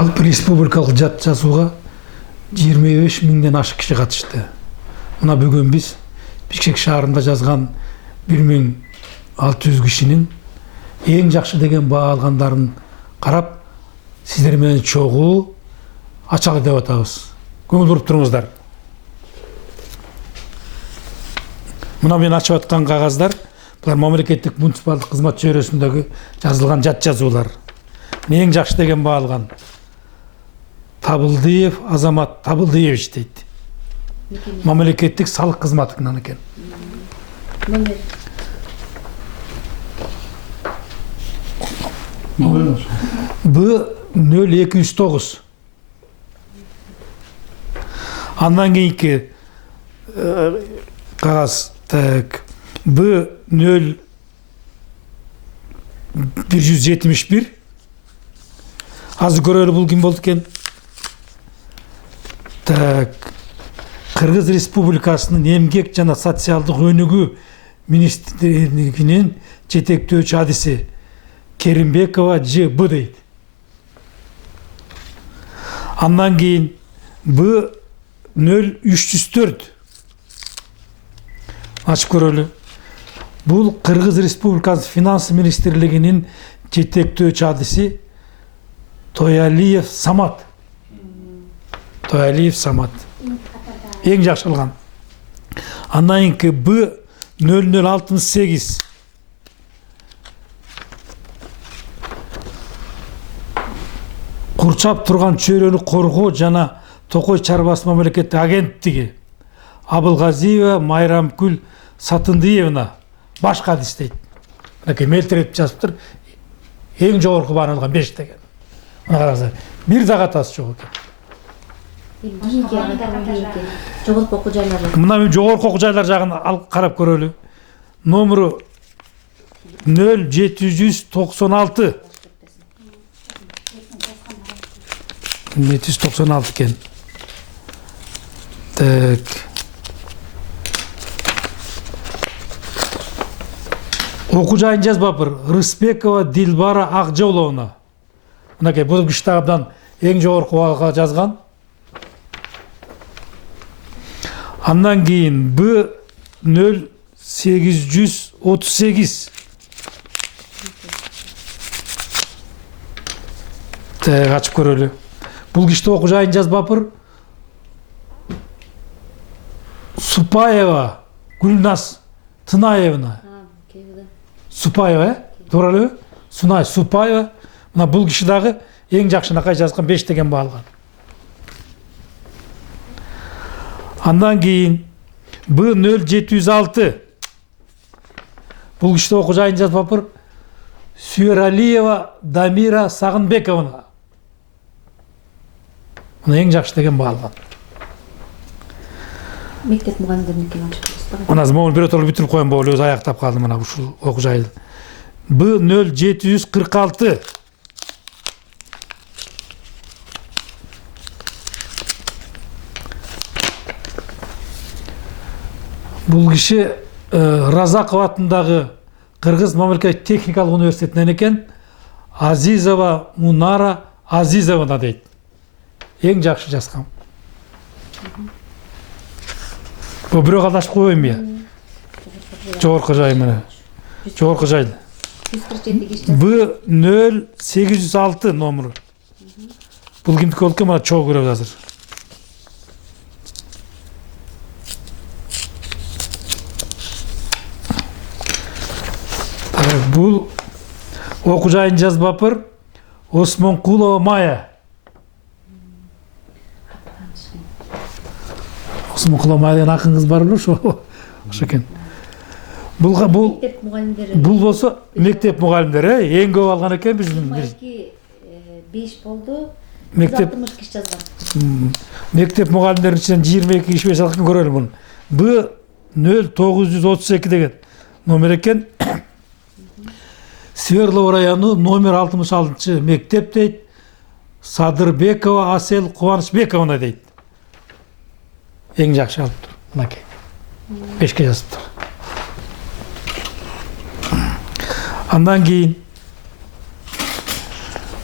Жалпы республикалык жат жазууга 25 миңден ашык киши катышты. Мына бүгүн биз Бишкек шаарында жазган 1600 кишинин эң жакшы деген баа алгандарын карап, сиздер менен чогуу ачалы деп атабыз. Көңүл буруп туруңуздар. Мына мен ачып аткан кагаздар, булар мамлекеттик муниципалдык кызмат чөйрөсүндөгү жазылган жат жазуулар. Эң жакшы деген баа алган Табылдыев Азамат Табылдыевич дейт. Мамлекеттик салык кызматынан экен. Б0209. Андан кийинки кагаз Б0171. Азыр көрөлү бул ким болду экен? Кыргыз Республикасынын эмгек жана социалдык өнүгүү министрлигинин жетектөөчү адиси Керимбекова Ж.Б. дейт. Андан кийин Б0304. Ачып көрөлү. Бул Кыргыз Республикасы финанс министрлигинин жетектөөчү адиси Тоялиев Самат. Тоялиев Самат. Эң жакшы алган. Андан кийинки Б0068. Курчап турган чөйрөнү коргоо жана Токой чарбасы мамлекеттик агенттиги Абылгазиева Майрамкүл Сатындыевна башка адис дейт. Мынакей мелтиретип жазыптыр. Эң жогорку бааны алган 5 деген. Мына караңыздар. Бир загатасы жок экен. Жогорку окуу жайлар. Мына жогорку окуу жайлар жагын карап көрөлү. Номеру 0796. 796 экен. Так. Окуу жайын жазбапыр. Рыспекова Дилбара Акжоловна. Мынакей бул кишиабдан эң жогорку балга жазган. Андан кийин Б0838. Так, ачып көрөлү. Бул киши окуу жайын жазбапыр. Супаева Гүлназ Тынаевна. Супаева, тууралыбы? Сунай Супаева. Мына бул киши дагы эң жакшынакай жазган 5 деген баа алган. Андан кийин Б0706. Бул киши окуу жайын жазбапыр. Сүйөралиева Дамира Сагынбековна. Мына эң жакшы деген баа алган. Мектеп мугалимдериники ачып көрсөтсүз. Мына могул бирөтөлүк бүтүрүп коем болуп өзү аяктап калды мына ушул окуу жайды. Б0746. Бул киши Разаков атындагы Кыргыз мамлекеттик техникалык университетинен экен. Азизова Мунара Азизовна дейт. Эң жакшы жазган. Бул бирөө калдашып коебойм я. Жогорку жай менен. Жогорку жай. Б0806 номеру. Бул кимдики болуп экен? Мына чогуу көрөбүз азыр. Бул окуу жайын жазбапыр. Осмонкулова Майя. Осмонкулова Майя деген акын кыз бар беле ошо экен. Бул болсо мектеп мугалимдери эң көп алган экен биздин. 5 болду. Мектеп 60 киши жазган. Мектеп мугалимдеринин ичинен 22 киши беш алган көрөлү муну. Б0932 деген номер экен. Сверлов району номер 66 мектеп дейт. Садырбекова Асел Кубанычбековна дейт. Эң жакшы алыптыр. Мынакей. 5ке жазыптыр. Андан кийин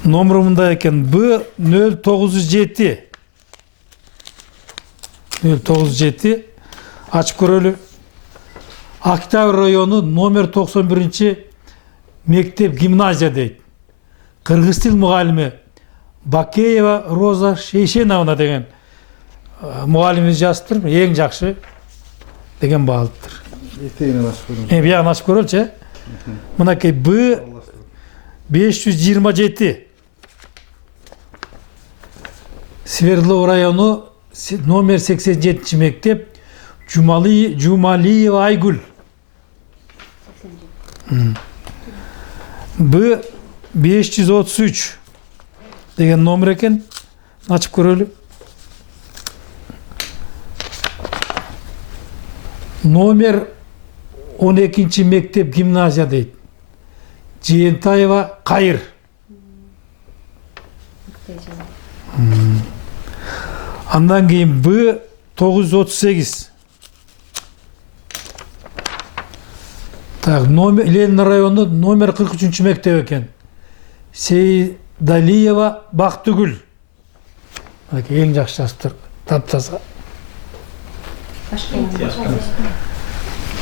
Номері мында екен. Б 097. 097. Açıp көрөлү. Октябрь району номер 91 мектеп гимназия дейт. Кыргыз тил мугалими Бакеева Роза Шейшеновна деген мугалимибиз жазыптыр. Эң жакшы деген баалыптыр. Етейінен ашып көріңіз. Биягын ачып көрөлүчү. Мынакей Б 527. Свердлов району номер 87 мектеп Жумалиева Айгүл. Б 533 деген номер екен. Ачып көрөлү. Номер 12 мектеп гимназия дейт. Жиентаева Кайыр. Андан кейін Б 938. Так, номер Ленин району номер 43 мектеп екен. Сейдалиева Бактыгүл. Эң жакшы жазыптыр. Таптаса.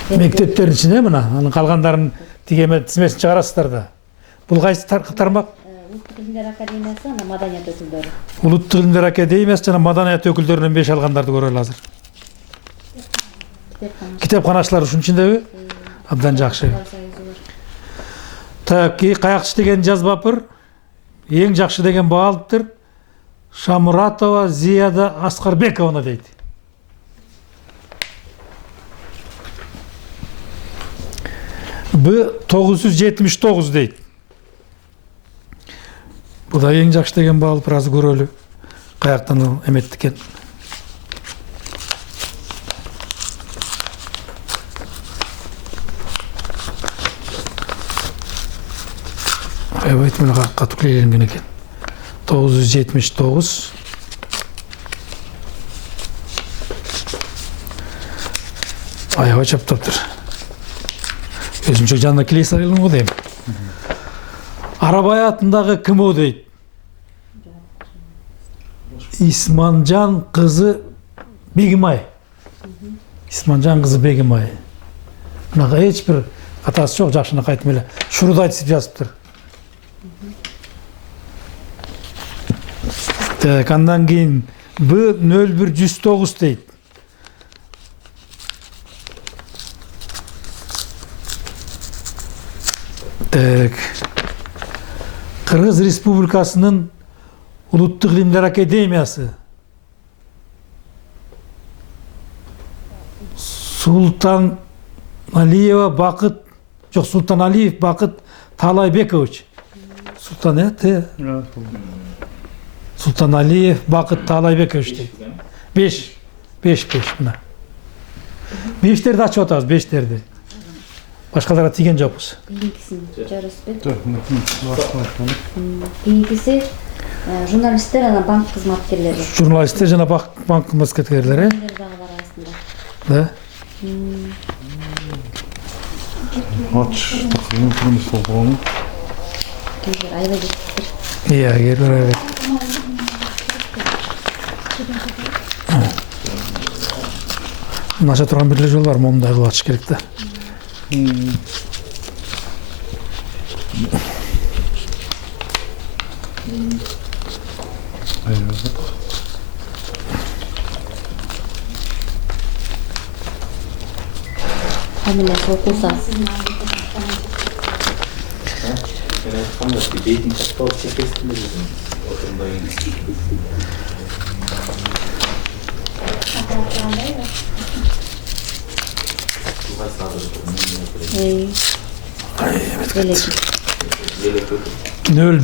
Мектептердин ичинде мына, анын калгандарын тизмесин чыгарасыздар да. Бул кайсы тармак? Улуттук илимдер академиясы, ана маданият өкүлдөрү. Улуттук илимдер академиясы жана маданият өкүлдөрүнөн 5 алгандарды көрөлү азыр. Китепканачылар ушунун ичиндеби? Абдан жакшы. Так, каякчы деген жазбапыр. Эң жакшы деген баалыптыр. Шамуратова Зияда Аскарбековна дейт. Б 979 дейт. Бул да эң жакшы деген баалыпыр, азыр көрөлү. Каяктан эметти экен. Аябайт мына катуу клейленген экен. 979. Аябай чаптаптыр. Өзүнчө жанына клей салган го дейм. Арабай атындагы ким о дейт? Исманжан кызы Бегимай. Исманжан кызы Бегимай. Мынага эч бир катасы жок, жакшыны кайтып эле. Шурудай деп жазыптыр. Так, андан кийин Б 0109 дейт. Так. Кыргыз Республикасынын Улуттук илимдер академиясы. Султан Алиев Бакыт Талайбекович. Султан Алиев Бакыт Талайбекович дейт. 5 мына. 5терди ачып атабыз, 5терди. Башкаларга тийген жокпуз. Кийинкисин жарысбек. Кийинкиси журналисттер, ана банк кызматкерлери. Журналисттер жана банк кызматкерлери, да? Ач такым турмуш болгону. Аябай жетиптир. Iya, aябай. Наша турган бир эле жол бар, момундай кылып атыш керек да. Фамилиясы окулса. Nöl